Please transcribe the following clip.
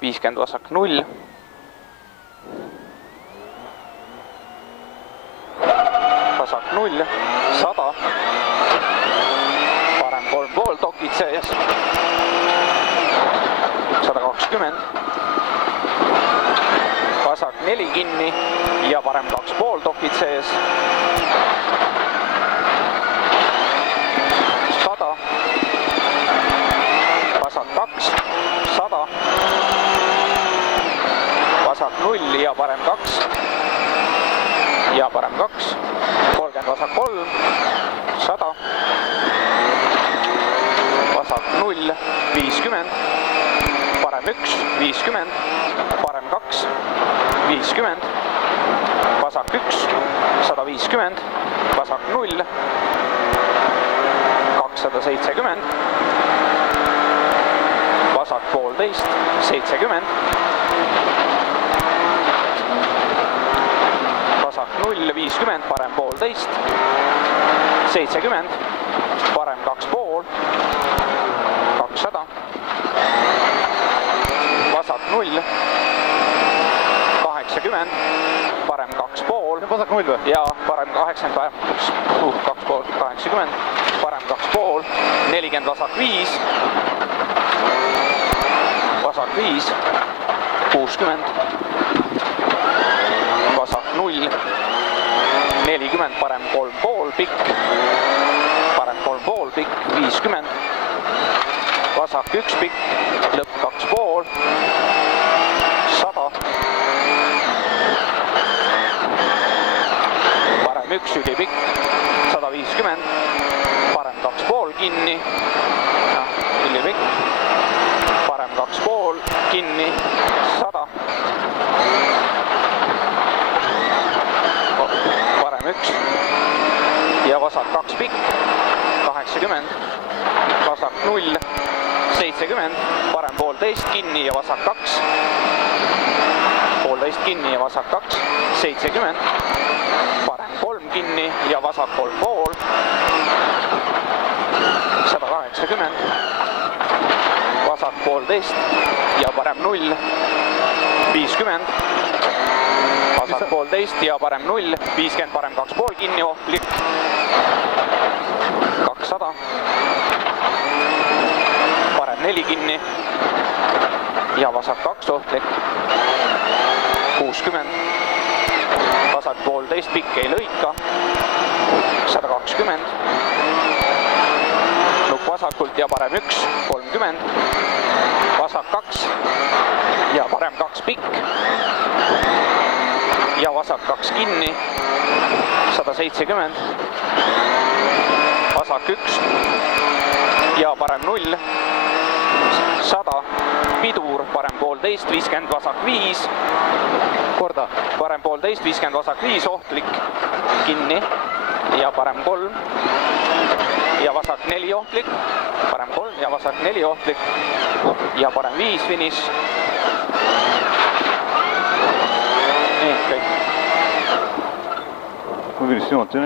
50 vasak 0. Vasak 0, 100. Parem 3,5 tokid sees. 120. Vasak 4 kinni ja parem 2,5 tokid sees. 100. Vasak 2, 100. Vasak 0 ja parem 2. Ja parem 2. 30 vasak 3, 100. Vasak 0, 50. Parem 1, 50. Parem 2, 50. Vasak 1, 150. Vasak 0, 270. Vasak 1,5, 70. Vasak 0, 50, parem 1,5, 70. Parem 2,5, 200. Vasak 0, 80. Parem 2,5. Vasak 0 või? Ja parem 80, 2,5, 80. Parem 2,5, 40 vasak 5. Vasak 5, 60. Vasak 0, 40, parem 3,5 pikk. Parem 3,5 pikk, 50. Vasak 1 pikk, lõpp 2,5, 100. Parem 1 ülipikk, 150. Parem 2,5 kinni, ülipikk. Parem 2,5 kinni, 100. Parem 1 ja vasak 2 pikk, 80. Vasak 0, 70. Parem 1,5 kinni ja vasak 2. 1,5 kinni ja vasak 2, 70. Parem 3 kinni ja vasak 3,5, 180. Vasak 1,5 ja parem 0, 50. Vasak 1,5 ja parem 0, 50, parem 2,5 kinni, ohtlik. 200. Parem 4 kinni ja vasak 2 ohtlik. 60. Vasak 1,5 pikk ei lõika. 120. Nukk vasakult ja parem 1, 30. Vasak 2 ja parem 2 pikk. Ja vasak 2 kinni, 170. Vasak 1 ja parem 0, 100. Pidur, parem 1,5, 50, vasak 5. Korda. Parem 1,5, 50, vasak 5, ohtlik. Kinni ja parem 3. Ja vasak 4 ohtlik. Parem 3 ja vasak 4 ohtlik. Ja parem 5 finiš. Nii, kõik. Ma finis juhataja.